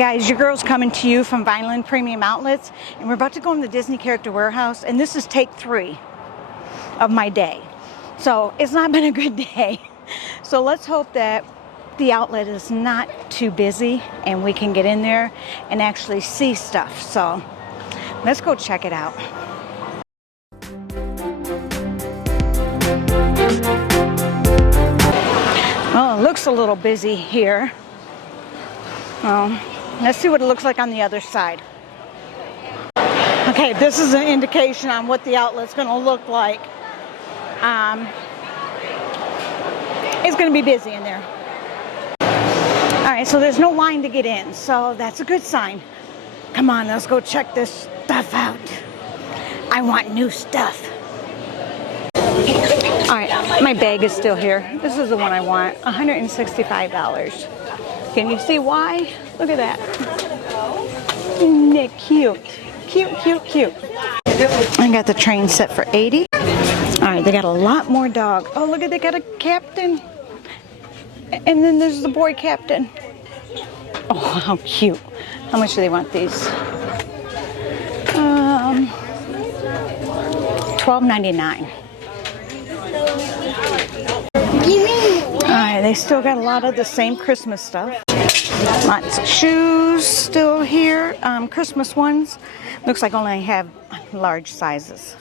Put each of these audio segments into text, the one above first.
Guys, your girl's coming to you from Vineland Premium Outlets, and we're about to go in the Disney Character Warehouse, and this is take 3 of my day. So it's not been a good day. So let's hope that the outlet is not too busy and we can get in there and actually see stuff. So let's go check it out. Well, it looks a little busy here. Let's see what it looks like on the other side. Okay, this is an indication on what the outlet's going to look like. It's going to be busy in there. All right, so there's no line to get in, so that's a good sign. Come on, let's go check this stuff out. I want new stuff. All right, my bag is still here. This is the one I want, $165. Can you see why? Look at that. Isn't it cute? Cute, cute, cute. I got the train set for $80. All right, they got a lot more dog. Oh, look at, they got a captain. And then there's the boy captain. Oh, how cute. How much do they want these? $12.99. Alright, they still got a lot of the same Christmas stuff. Lots of shoes still here. Christmas ones. Looks like only have large sizes.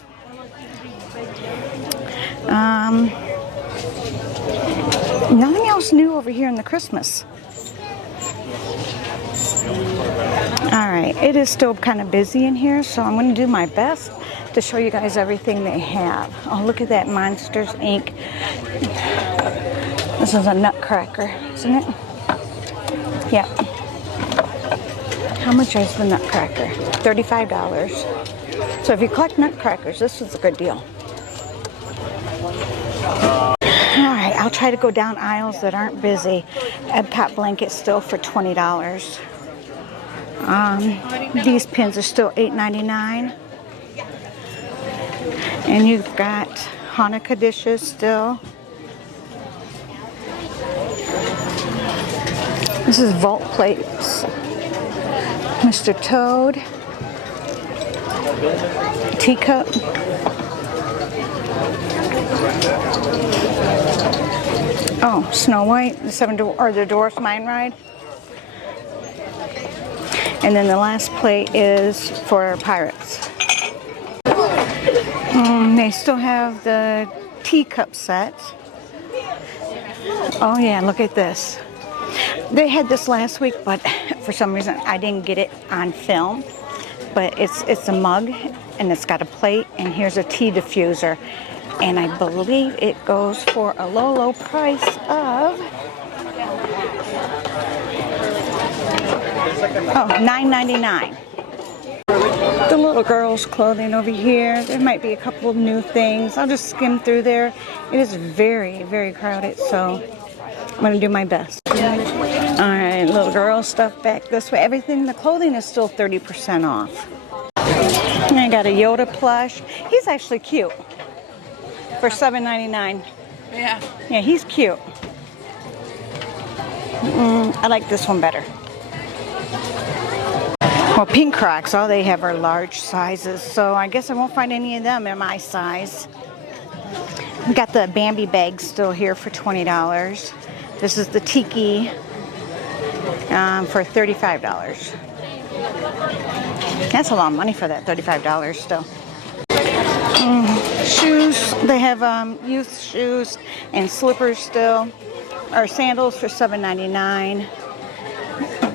Nothing else new over here in the Christmas. Alright, it is still kind of busy in here, so I'm going to do my best to show you guys everything they have. Oh, look at that Monsters Inc. This is a nutcracker, isn't it? Yeah. How much is the nutcracker? $35. So if you collect nutcrackers, this is a good deal. Alright, I'll try to go down aisles that aren't busy. Epcot blankets still for $20. These pins are still $8.99. And you've got Hanukkah dishes still. This is vault plates. Mr. Toad. Teacup. Oh, Snow White, the Dwarfs Mine Ride. And then the last plate is for Pirates. They still have the teacup set. Oh yeah, look at this. They had this last week, but for some reason I didn't get it on film. But it's a mug, and it's got a plate, and here's a tea diffuser. And I believe it goes for a low, low price of $9.99. The little girls' clothing over here. There might be a couple of new things. I'll just skim through there. It is very, very crowded, so I'm going to do my best. Alright, little girl stuff back this way. Everything, the clothing is still 30% off. And I got a Yoda plush. He's actually cute. For $7.99. Yeah. Yeah, he's cute. I like this one better. Well, pink Crocs, all they have are large sizes, so I guess I won't find any of them in my size. We got the Bambi bag still here for $20. This is the Tiki for $35. That's a lot of money for that, $35 still. Shoes, they have youth shoes and slippers still, or sandals for $7.99.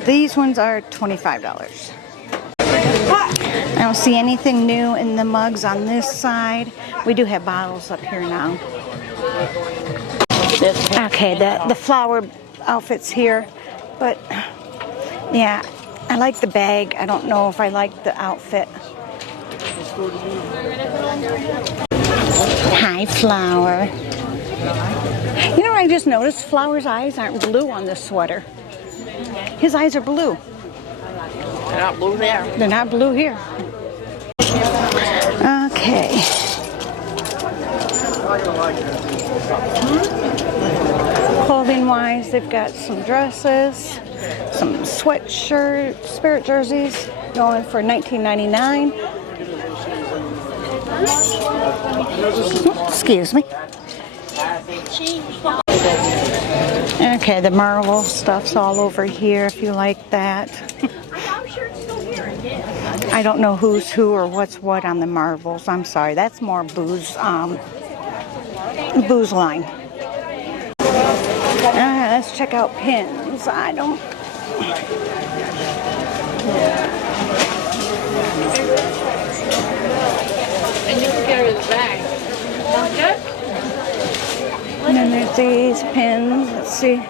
These ones are $25. I don't see anything new in the mugs on this side. We do have bottles up here now. Okay, the flower outfits here, but yeah, I like the bag. I don't know if I like the outfit. Hi, Flower. You know what I just noticed? Flower's eyes aren't blue on this sweater. His eyes are blue. They're not blue there. They're not blue here. Okay. Clothing wise, they've got some dresses. Some sweatshirt, spirit jerseys going for $19.99. Excuse me. Okay, the Marvel stuff's all over here if you like that. I don't know who's who or what's what on the Marvels. I'm sorry. That's more booze line. Let's check out pins. I don't. And you can get her the bag. Sounds good? And then there's these pins. Let's see.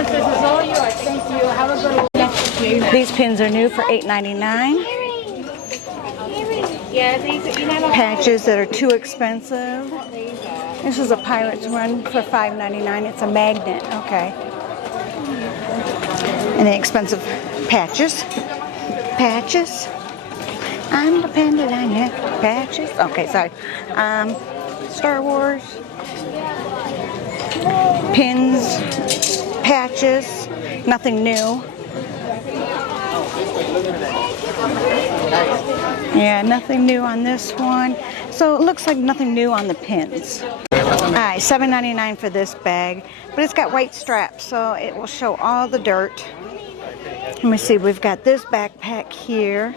This is all yours. Thank you. Have a good one. These pins are new for $8.99. Yeah, these Patches that are too expensive. This is a Pirate's Run for $5.99. It's a magnet. Okay. And the expensive patches. Patches. I'm dependent on you. Patches. Okay, sorry. Star Wars. Pins. Patches. Nothing new. Yeah, nothing new on this one. So it looks like nothing new on the pins. Alright, $7.99 for this bag. But it's got white straps, so it will show all the dirt. Let me see, we've got this backpack here.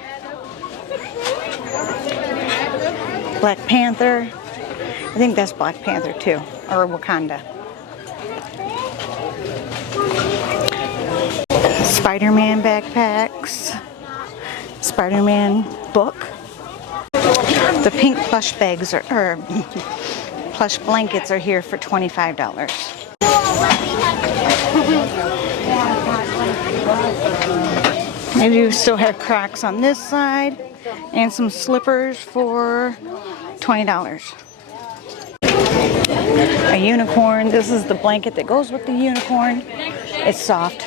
Black Panther. I think that's Black Panther too, or Wakanda. Spider-Man backpacks. Spider-Man book. The pink plush bags or plush blankets are here for $25. They do still have Crocs on this side and some slippers for $20. A unicorn. This is the blanket that goes with the unicorn. It's soft.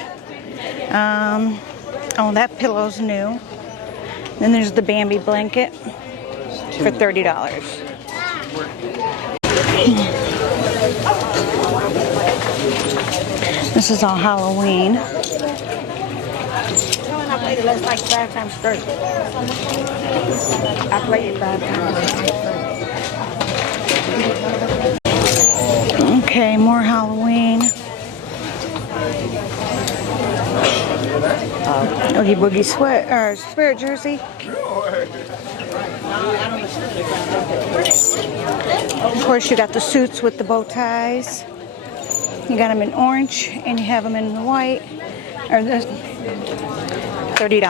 Oh, that pillow's new. Then there's the Bambi blanket for $30. This is all Halloween. I played it like 5 times straight. I played it 5 times. Okay, more Halloween. Oogie Boogie sweat or spirit jersey. Of course, you got the suits with the bow ties. You got them in orange and you have them in white. Or the $30.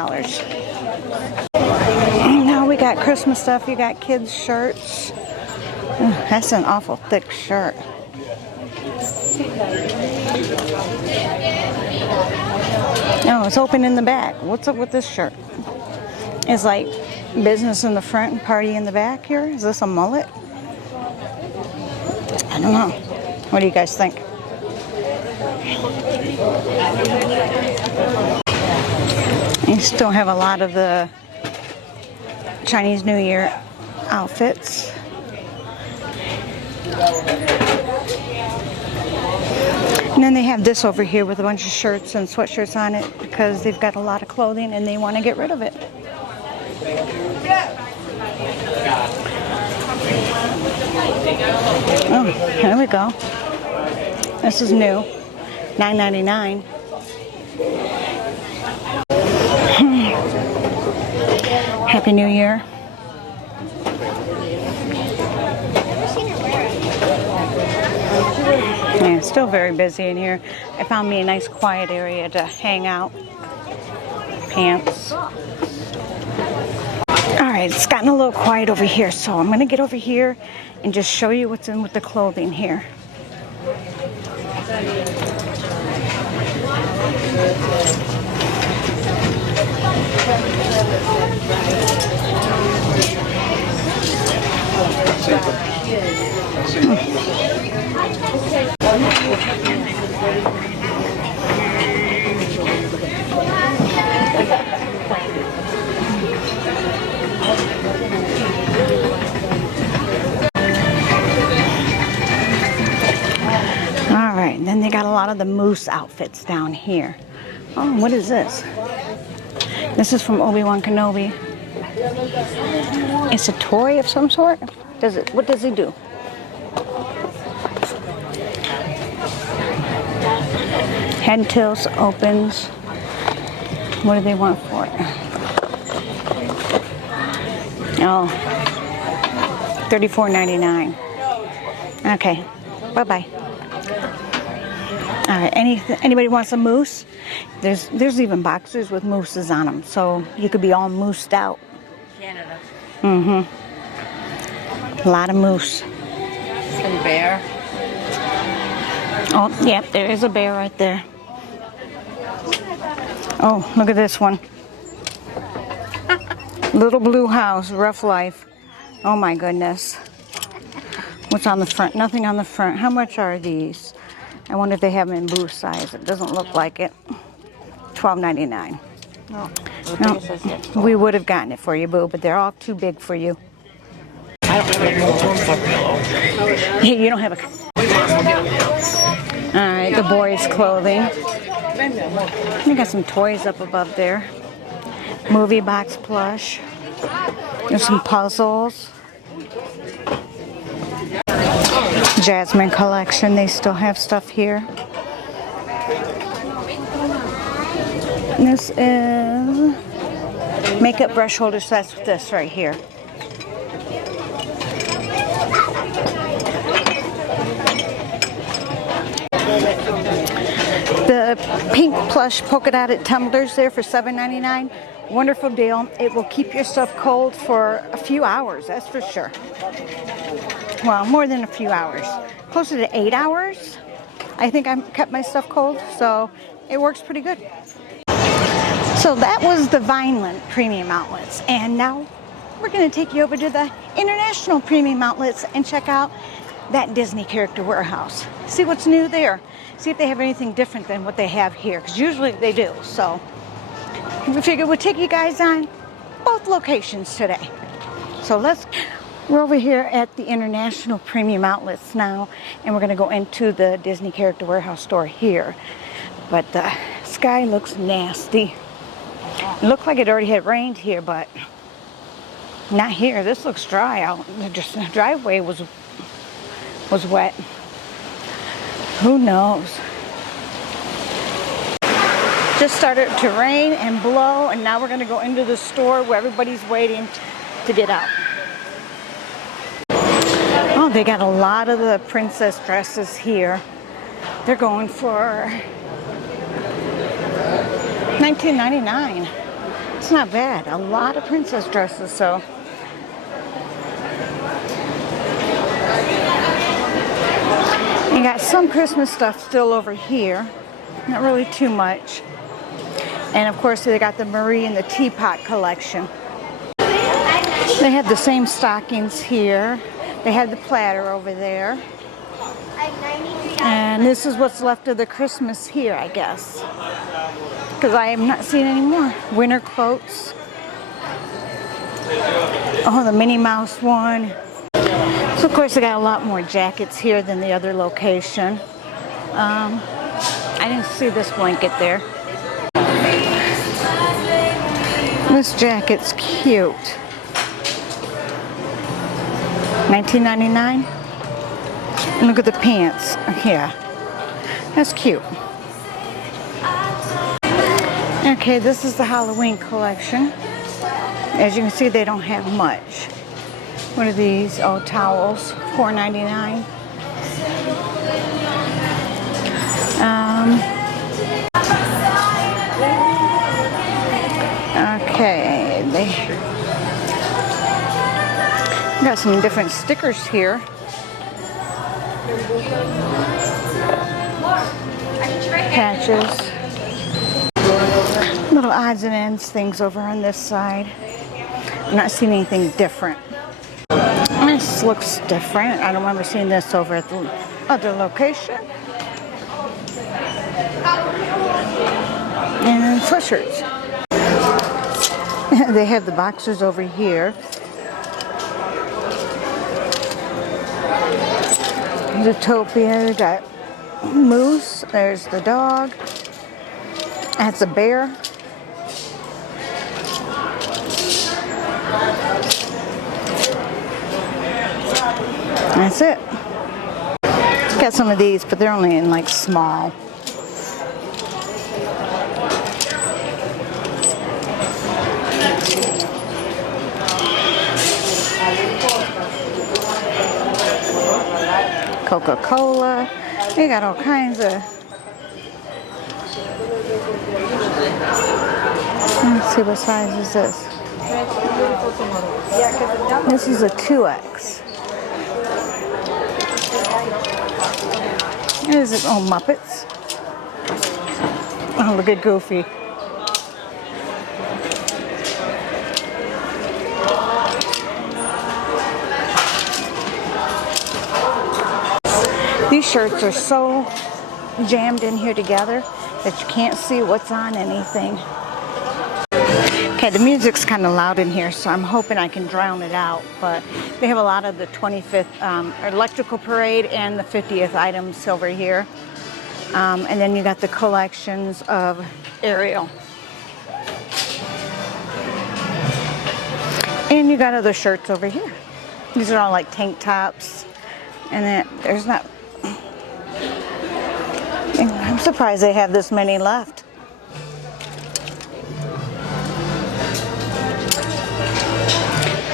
Now we got Christmas stuff. You got kids' shirts. That's an awful thick shirt. No, it's open in the back. What's up with this shirt? It's like business in the front and party in the back here. Is this a mullet? I don't know. What do you guys think? You still have a lot of the Chinese New Year outfits. And then they have this over here with a bunch of shirts and sweatshirts on it because they've got a lot of clothing and they want to get rid of it. Oh, here we go. This is new. $9.99. Happy New Year. Yeah, still very busy in here. I found me a nice quiet area to hang out. Pants. Alright, it's gotten a little quiet over here, so I'm going to get over here and just show you what's in with the clothing here. right, and then they got a lot of the moose outfits down here. Oh, what is this? This is from Obi-Wan Kenobi. It's a toy of some sort. What does he do? Head tilts, opens. What do they want for it? Oh, $34.99. Okay, bye-bye. All right, anybody wants a moose? There's even boxers with mooses on them, so you could be all moosed out. Canada. Mm-hmm. A lot of moose. Some bear. Oh, yeah, there is a bear right there. Oh, look at this one. Little blue house, rough life. Oh my goodness. What's on the front? Nothing on the front. How much are these? I wonder if they have them in booth size. It doesn't look like it. $12.99. No, we would have gotten it for you, boo, but they're all too big for you. I don't have no room for a pillow. Yeah, you don't have a... All right, the boys' clothing. We got some toys up above there. Movie box plush. There's some puzzles. Jasmine collection. They still have stuff here. This is makeup brush holder. So that's this right here. The pink plush polka dotted tumblers there for $7.99. Wonderful deal. It will keep your stuff cold for a few hours, that's for sure. Well, more than a few hours. Closer to 8 hours. I think I kept my stuff cold, so it works pretty good. So that was the Vineland Premium Outlets. And now we're going to take you over to the International Premium Outlets and check out that Disney character warehouse. See what's new there. See if they have anything different than what they have here, because usually they do. So we figured we'd take you guys on both locations today. So we're over here at the International Premium Outlets now, and we're going to go into the Disney character warehouse store here. But the sky looks nasty. It looked like it already had rained here, but not here. This looks dry out. The driveway was wet. Who knows? Just started to rain and blow, and now we're going to go into the store where everybody's waiting to get out. Oh, they got a lot of the princess dresses here. They're going for $19.99. It's not bad. A lot of princess dresses, so. You got some Christmas stuff still over here. Not really too much. And of course they got the Marie and the Teapot collection. They had the same stockings here. They had the platter over there. And this is what's left of the Christmas here, I guess. Because I have not seen any more. Winter coats. Oh, the Minnie Mouse one. So of course they got a lot more jackets here than the other location. I didn't see this blanket there. This jacket's cute. $19.99. And look at the pants. Yeah, that's cute. Okay, this is the Halloween collection. As you can see, they don't have much. What are these? Oh, towels, $4.99. Okay, they got some different stickers here. Patches. Little odds and ends things over on this side. I'm not seeing anything different. This looks different. I don't remember seeing this over at the other location. And sweatshirts. They have the boxers over here. Zootopia, we got moose. There's the dog. That's a bear. That's it. Got some of these, but they're only in like small. Coca-Cola. They got all kinds of. Let's see, what size is this? This is a 2X. What is it? Oh, Muppets. Oh, look at Goofy. These shirts are so jammed in here together that you can't see what's on anything. Okay, the music's kind of loud in here, so I'm hoping I can drown it out. But they have a lot of the 25th electrical parade and the 50th items over here. And then you got the collections of Ariel. And you got other shirts over here. These are all like tank tops. And then there's not... I'm surprised they have this many left.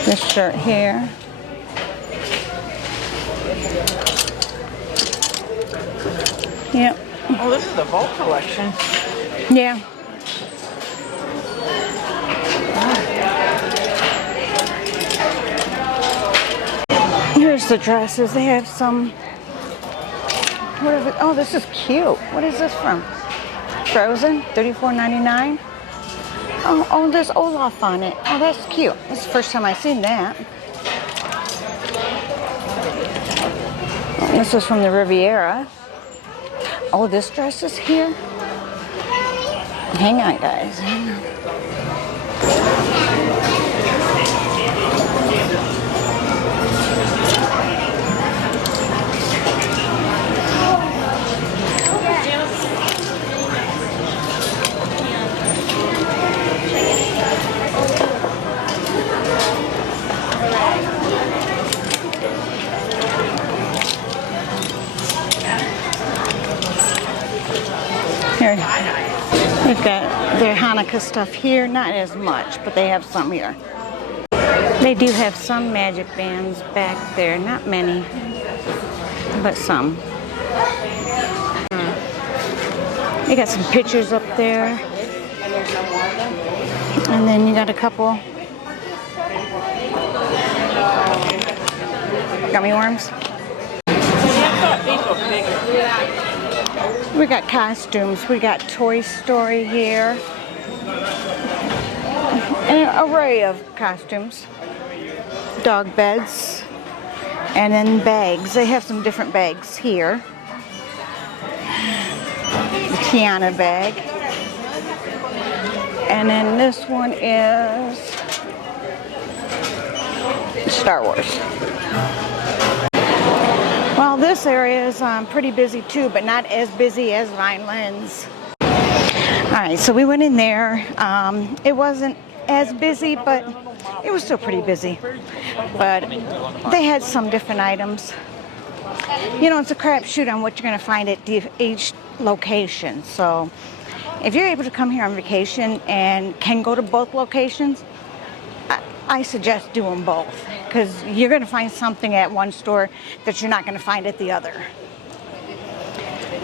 This shirt here. Yep. Oh, this is the Vault collection. Yeah. Here's the dresses. They have some. What is it? Oh, this is cute. What is this from? Frozen, $34.99. Oh, there's Olaf on it. Oh, that's cute. That's the first time I've seen that. Oh, this is from the Riviera. Oh, this dress is here. Hang on, guys. Hang on. Here, they've got their Hanukkah stuff here, not as much, but they have some here. They do have some magic bands back there, not many, but some. You got some pictures up there, and then you got a couple gummy worms. We got costumes. We got Toy Story here. An array of costumes. Dog beds. And then bags. They have some different bags here. The Tiana bag. And then this one is Star Wars. Well, this area is pretty busy too, but not as busy as Vineland's. All right, so we went in there. It wasn't as busy, but it was still pretty busy. But they had some different items. You know, it's a crapshoot on what you're going to find at each location. So if you're able to come here on vacation and can go to both locations, I suggest doing both, because you're going to find something at one store that you're not going to find at the other.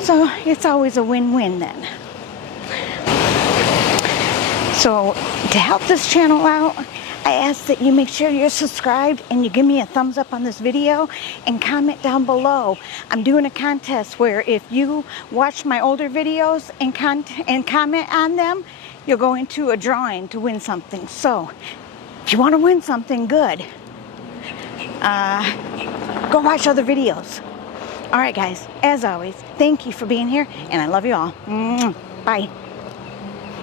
So it's always a win-win then. So to help this channel out, I ask that you make sure you're subscribed and you give me a thumbs up on this video and comment down below. I'm doing a contest where if you watch my older videos and comment on them, you'll go into a drawing to win something. So if you want to win something good, go watch other videos. All right, guys, as always, thank you for being here, and I love you all. Bye.